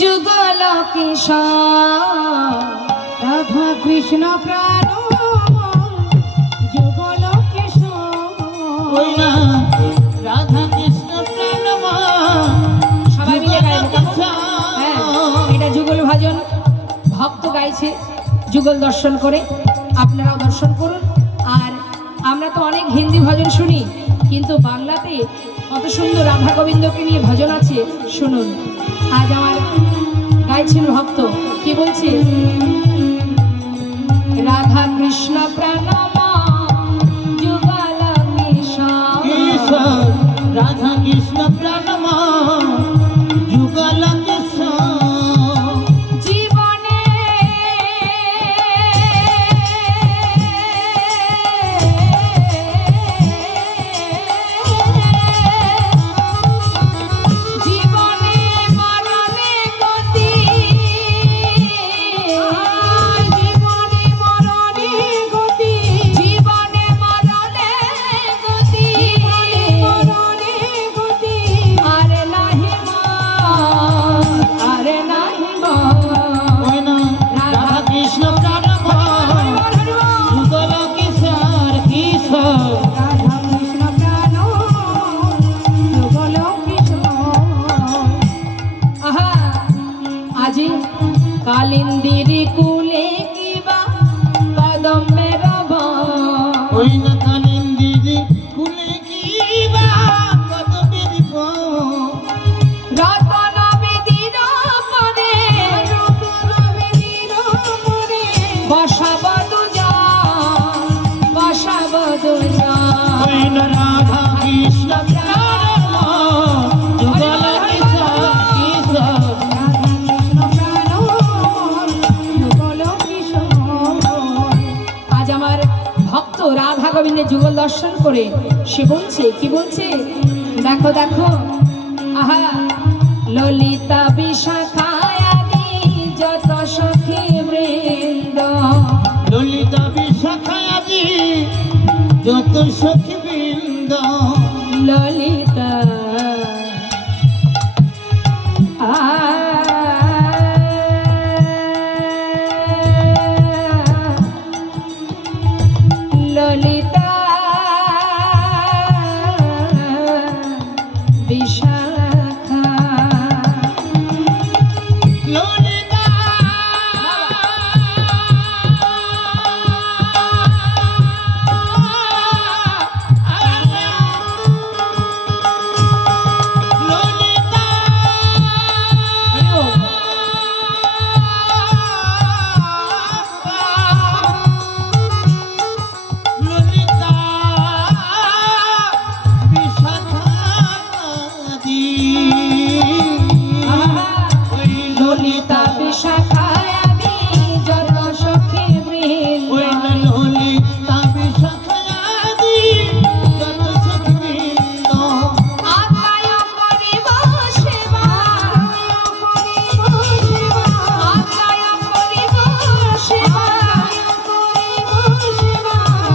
যুগল কিশোর রাধা কৃষ্ণ প্রাণ যুগল কিশোর। ওই না রাধা কৃষ্ণ প্রাণ সবাই মিলে গাইবো। হ্যাঁ, এটা যুগল ভজন, ভক্ত গাইছে যুগল দর্শন করে, আপনারাও দর্শন করুন। আর আমরা তো অনেক হিন্দি ভজন শুনি, কিন্তু বাংলাতে কত সুন্দর রাধা গোবিন্দকে নিয়ে ভজন আছে, শুনুন। আজ আমার গাইছেন ভক্ত, কি বলছে? রাধা কৃষ্ণ প্রণাম যুগল কিশোর, রাধা কৃষ্ণ প্রাণ যুগল কিশোর। জীবনে জীবনে মরণে গতি, জীবনে মরণে গতি, জীবনে মরণে গতি, মরণে গতি। আরে নাহি মর, আরে নাহি মর। ওই না রাধা কৃষ্ণ প্রাণ যুগল কিশোর কিশোর। রাধা কৃষ্ণ প্রাণ যুগল কিশোর। আহা, আজি কালিন্দিরি কুলে কিবা কদম্বের বন। ওই না কালিন্দিরি কুলে কিবা কত বিরিপ। রতন বেদির পরে বসাব দুজন, বসাব দুজন। ওই না রাধা কৃষ্ণ প্রাণ যুগল কিশোর কিশোর। আজ আমার ভক্ত রাধা গোবিন্দের যুগল দর্শন করে সে বলছে, কি বলছে? দেখো দেখো, আহা, ললিতা বিশাখায়াদি যত সখী বৃন্দ, ললিতা বিশাখায়াদি যত সখী বৃন্দ। ললিতা ললিতা বিশাখা, ললিতা ললিতা ললিতা বিশাখায়াদি। ওই ললিতা বিশাখায়াদি যত সখী বৃন্দ, ওই না ললিতা বিশাখায়াদি যত সখী বৃন্দ। আদায় করিব সেবা, আদায় করিব সেবা,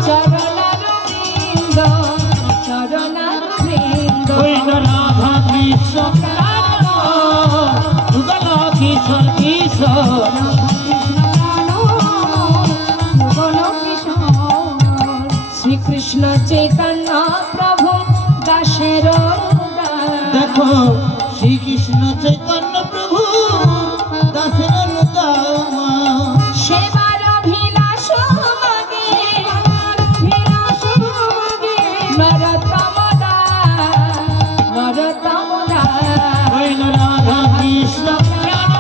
চরণার বৃন্দ, চরণার বৃন্দ। ওই না রাধা কৃষ্ণ প্রাণ যুগল কিশোর কিশোর। শ্রীকৃষ্ণ চৈতন্য প্রভু দাসের দেখো শ্রীকৃষ্ণ চৈতন্য প্রভু দাসের অনুদান। সেবার অভিলাষ মাগে নরতম দাস, নরতম দাস। ওই না রাধা কৃষ্ণ প্রাণ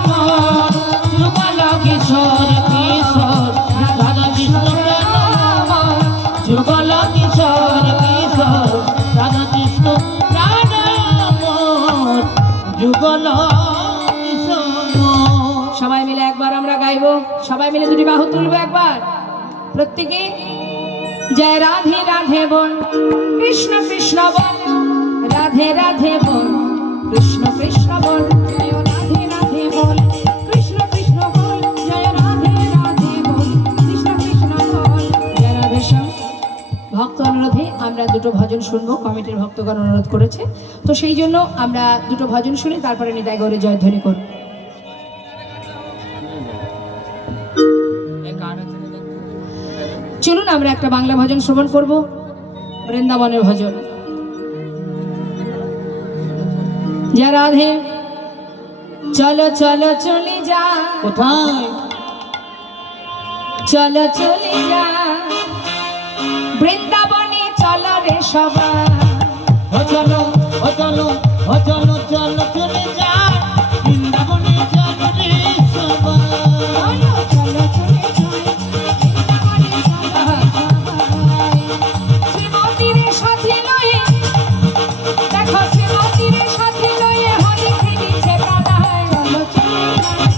যুগল কিশোর কিশোর। রাধা কৃষ্ণ প্রাণ যুগল কিশোর কিশোর। রাধা কৃষ্ণ প্রাণ যুগল কিশোর। সবাই মিলে একবার আমরা গাইবো, সবাই মিলে দুটি বাহু তুলবো একবার প্রত্যেকে। জয় রাধে রাধে বল, কৃষ্ণ কৃষ্ণ বল, রাধে রাধে বল, কৃষ্ণ কৃষ্ণ বল। জয় রাধে রাধে বল, কৃষ্ণ কৃষ্ণ বল, জয় রাধে রাধে বল, কৃষ্ণ কৃষ্ণ বল। জয় রাধে শ্যাম। ভক্ত অনুরোধে আমরা দুটো ভজন শুনবো, কমিটির ভক্তগণ অনুরোধ করেছে, তো সেই জন্য আমরা দুটো ভজন শুনে তারপরে নিতাই গৌরের জয়ধ্বনি করব। চলুন আমরা একটা বাংলা ভজন শ্রবণ করব, বৃন্দাবনের ভজন। যা রাধে চলো চলো চলে যা, কোথায়? চলো চলে যা বৃন্দাবনে, চলো রে সবাই। ও চলো ও চলো ও চলো চলো চলে যা বৃন্দাবনে, চলো রে সবাই। চলো চলে যাই বৃন্দাবনে, চলো সবাই। শ্রীমতীরে সাথে লয়ে, দেখো শ্রীমতীরে সাথে লয়ে হরি খেলিছে কাদায়। চলো চলে যাই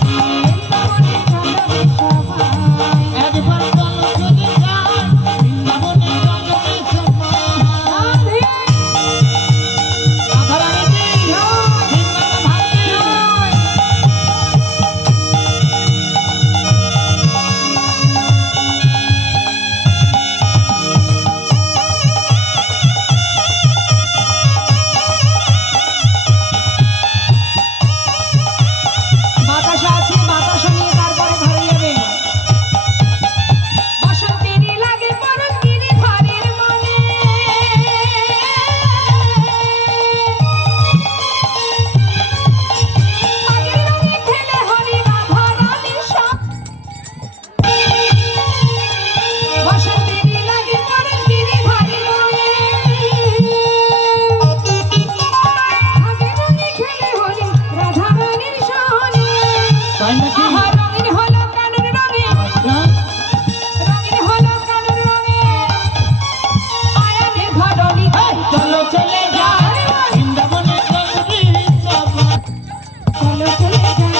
বৃন্দাবনে, চলো রে সবাই। একবার চলো চলে যা বৃন্দাবনে, চলো রে সবাই। রাধারানী বৃন্দাবন ভাবি। বাতাসা আছে, বাতাসা নিয়ে তারপরে ঘরে যাবে। বসন্তেরই লাগে পরশ গিরিধারীর মনে, মাঘের রঙে খেলে হরি রাধা রানীর সঙ্গ। বসন্তেরই লাগে পরশ গিরিধারীর মনে, আগে রঙে খেলে হরি রাধা রানীর সনে। তাই নাকি? আহা রঙিন হলো কানুর রঙে, আচ্ছা, রঙিন হলো কানুর রঙে, আয়ানে ঘটনি চলো চলে যা বৃন্দাবনে, চলো রে সবাই। চলো চলে যাই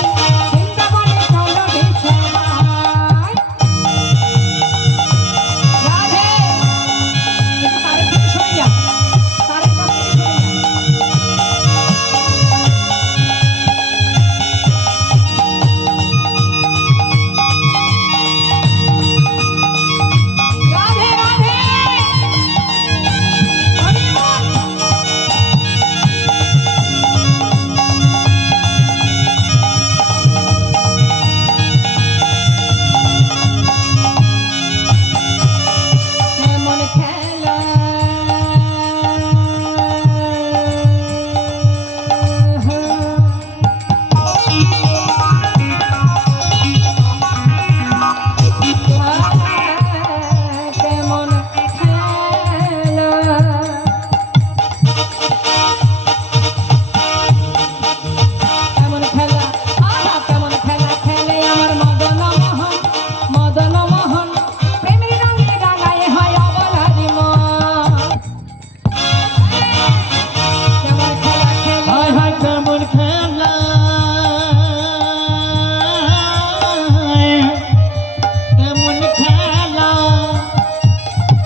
বৃন্দাবনে, চলো রে সবাই। রাধে একটু তারের থেকে সরে যা, তারের কাছ থেকে সরে যা। রাধে রাধে হরি বল। কেমন খেলা কেমন খেলা, কেমন খেলা, আহা কেমন খেলা খেলে আমার মদন মোহন, মদন মোহন প্রেমের রঙে রাঙায় হয় অবলারি মন। কেমন খেলা খেলে হায় হায় কেমন খেলা, কেমন খেলা,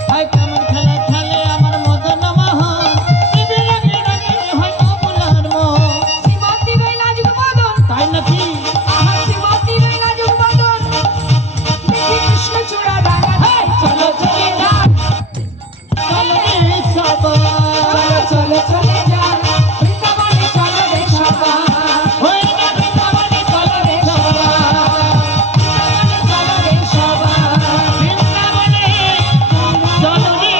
হায় কেমন খেলা খেলে আমার মদন মোহন, রঙে রঙে রঙে হয় অবলার মন। শ্রীমতী রইলা যুগ বদন, তাই নাকি? আহা শ্রীমতী রইলা যুগ বদন, দেখি কৃষ্ণ চূড়া রাঙা। চলো চলে যা, চলো রে সবাই। চলো চলে যা বৃন্দাবনে, চলো রে সবাই। ওই না বৃন্দাবনে, চলো রে সবাই। চলো রে সবাই। বৃন্দাবনে, চলো রে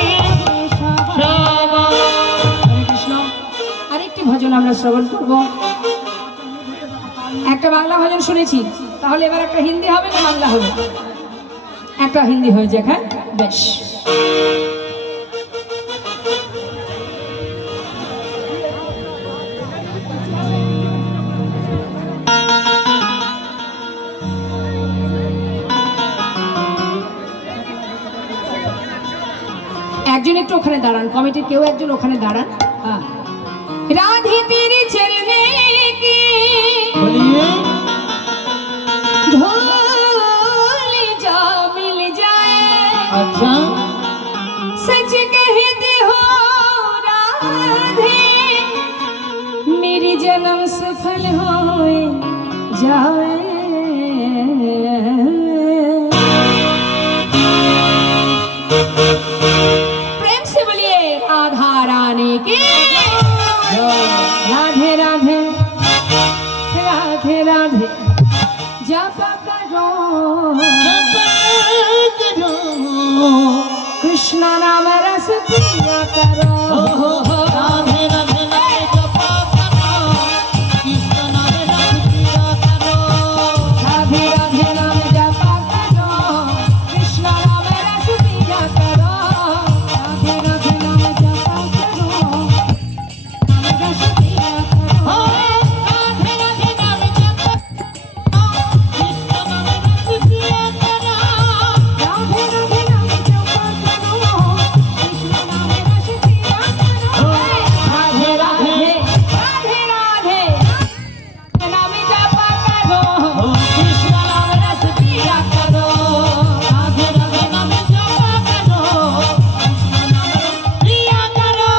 সবাই। হরে কৃষ্ণ। আরেকটি ভজন আমরা শ্রবণ করব। একটা বাংলা ভজন শুনেছি, তাহলে এবার একটা হিন্দি হবে না বাংলা হবে? একটা হিন্দি হয়ে যাক, হ্যাঁ বেশ। একজন একটু ওখানে দাঁড়ান, কমিটির কেউ একজন ওখানে দাঁড়ান। হ্যাঁ। রাধে তেরে চলনে কি बोलिए धूल जा मिल जाए, अच्छा सच कहते हो राधे मेरी जन्म सफल हो जाए। प्रेम से बोलिए राधा रानी की राधे राधे राधे राधे जप करो करो कृष्ण नाम रस पिया करो राधे राधे नाम जपा करो कृष्ण नाम रस पिया करो राधे राधे नाम जपा करो कृष्ण नाम रस पिया करो राधे राधे नाम जपा करो नाम रस पिया करो राधे राधे नाम जपा कृष्ण नाम रस पिया करो राधे राधे नाम जपा करो कृष्ण नाम रस पिया करो राधे राधे राधे राधे नाम जपा करो कृष्ण नाम रस पिया करो राधे राधे नाम जपा करो कृष्ण नाम रस पिया करो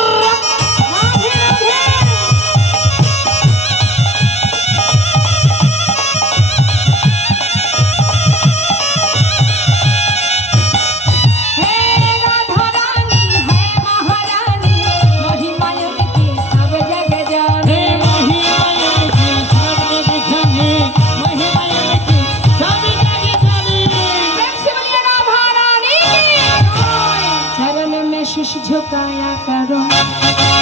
राधे राधे हे राधा रानी है महारानी महिमा उनकी सब जग जाने हे महिमा की सब जग जाने महिमा की सब जग जाने प्रेम से बोलिए राधा रानी की चरण में शीश झुकाया करो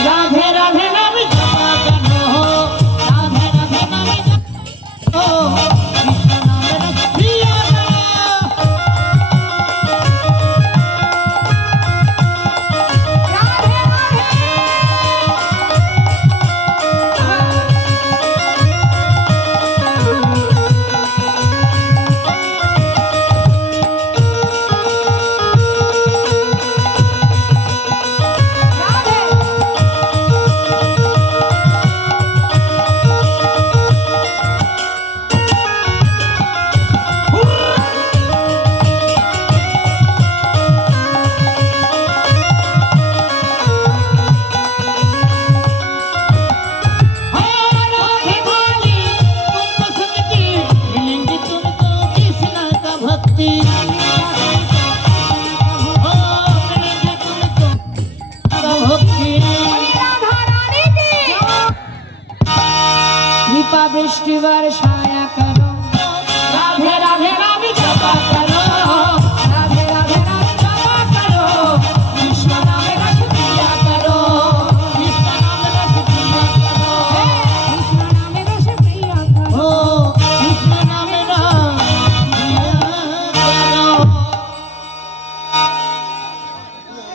राधे राधे नाम जपा करो राधे राधे नाम जपो कृष्ण नाम रस पिया करो राधे राधे राधे वाली तुमको शक्ति मिलेंगी तुमको कृष्ण का भक्ति ओ मिलेंगी तुमको का भक्ति राधा रानी की कृपा वृष्टि वर्षाए